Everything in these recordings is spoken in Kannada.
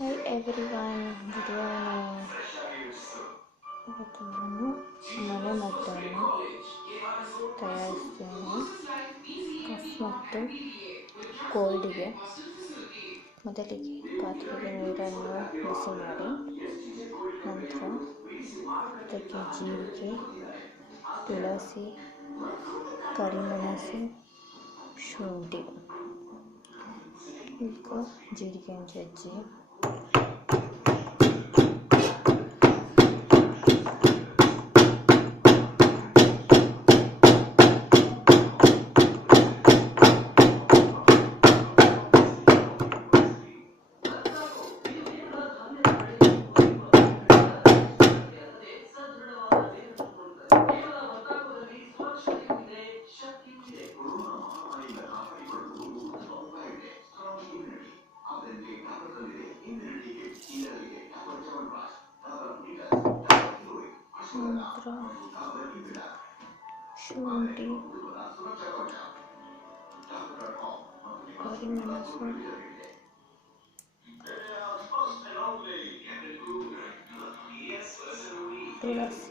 Hi everyone, good evening. ಇವತ್ತು ನಾನು ಮನೆ ಮದ್ದನ್ನು ತಯಾರಿಸ್ತೇನೆ. ಕಫ್ ಮತ್ತು ಕೋಲ್ಡಿಗೆ ಮೊದಲಿಗೆ ಪಾತ್ರೆಗೆ ನೀರನ್ನು ಬಿಸಿ ಮಾಡಿ, ನಂತರ ಅದಕ್ಕೆ ಜೀರಿಗೆ, ತುಳಸಿ, ಕರಿಮೆಣಸು, ಶುಂಠಿ. ಈಗ ಜೀರಿಗೆಯನ್ನು ಜಜ್ಜಿ ನಂತರ ಶುಂಠಿ, ಕರಿಮೆಣಸು, ತುಳಸಿ,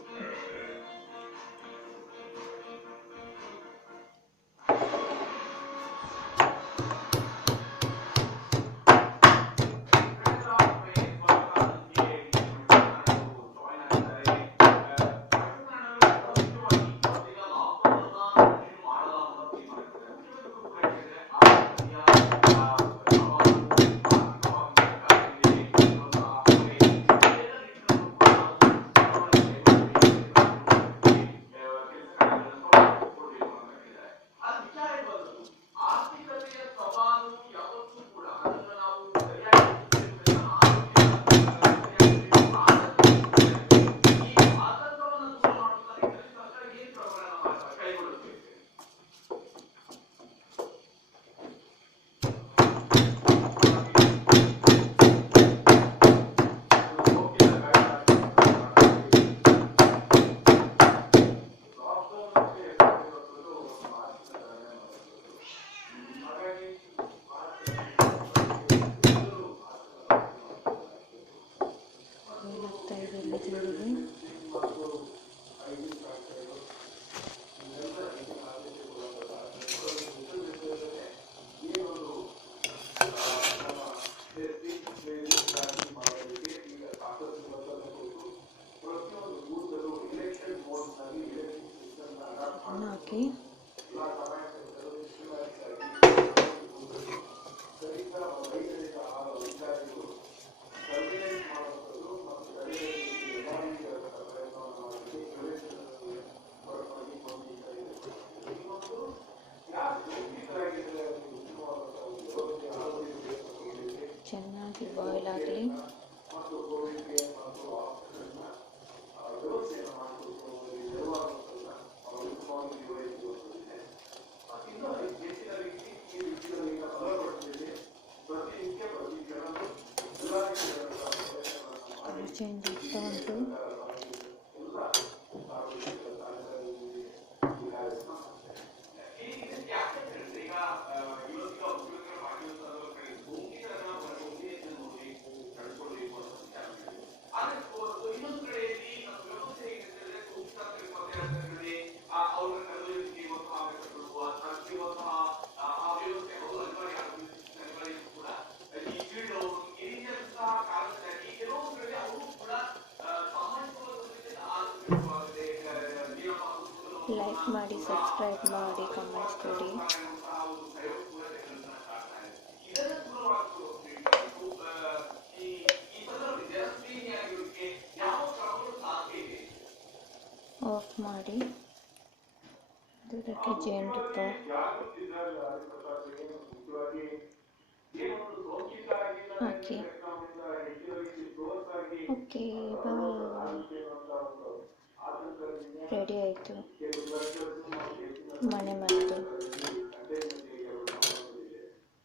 ಹಾಕಿ ಚೆನ್ನಾಗಿ ಬಾಯ್ಲ್ ಆಗಲಿ. ಚೇಂಜ್ ಆಗ್ತಾ ಉಂಟು. ಲೈಕ್ ಮಾಡಿ, ಸಬ್ಸ್ಕ್ರೈಬ್ ಮಾಡಿ, ಕಮೆಂಟ್ಸ್ ಕೊಡಿ. ಆಫ್ ಮಾಡಿ ಅದಕ್ಕೆ ಜೇನುತುಪ್ಪ ಹಾಕಿ. ಓಕೆ, ಬಾಯ್. ರೆಡಿ ಆಯಿತು ಮನೆ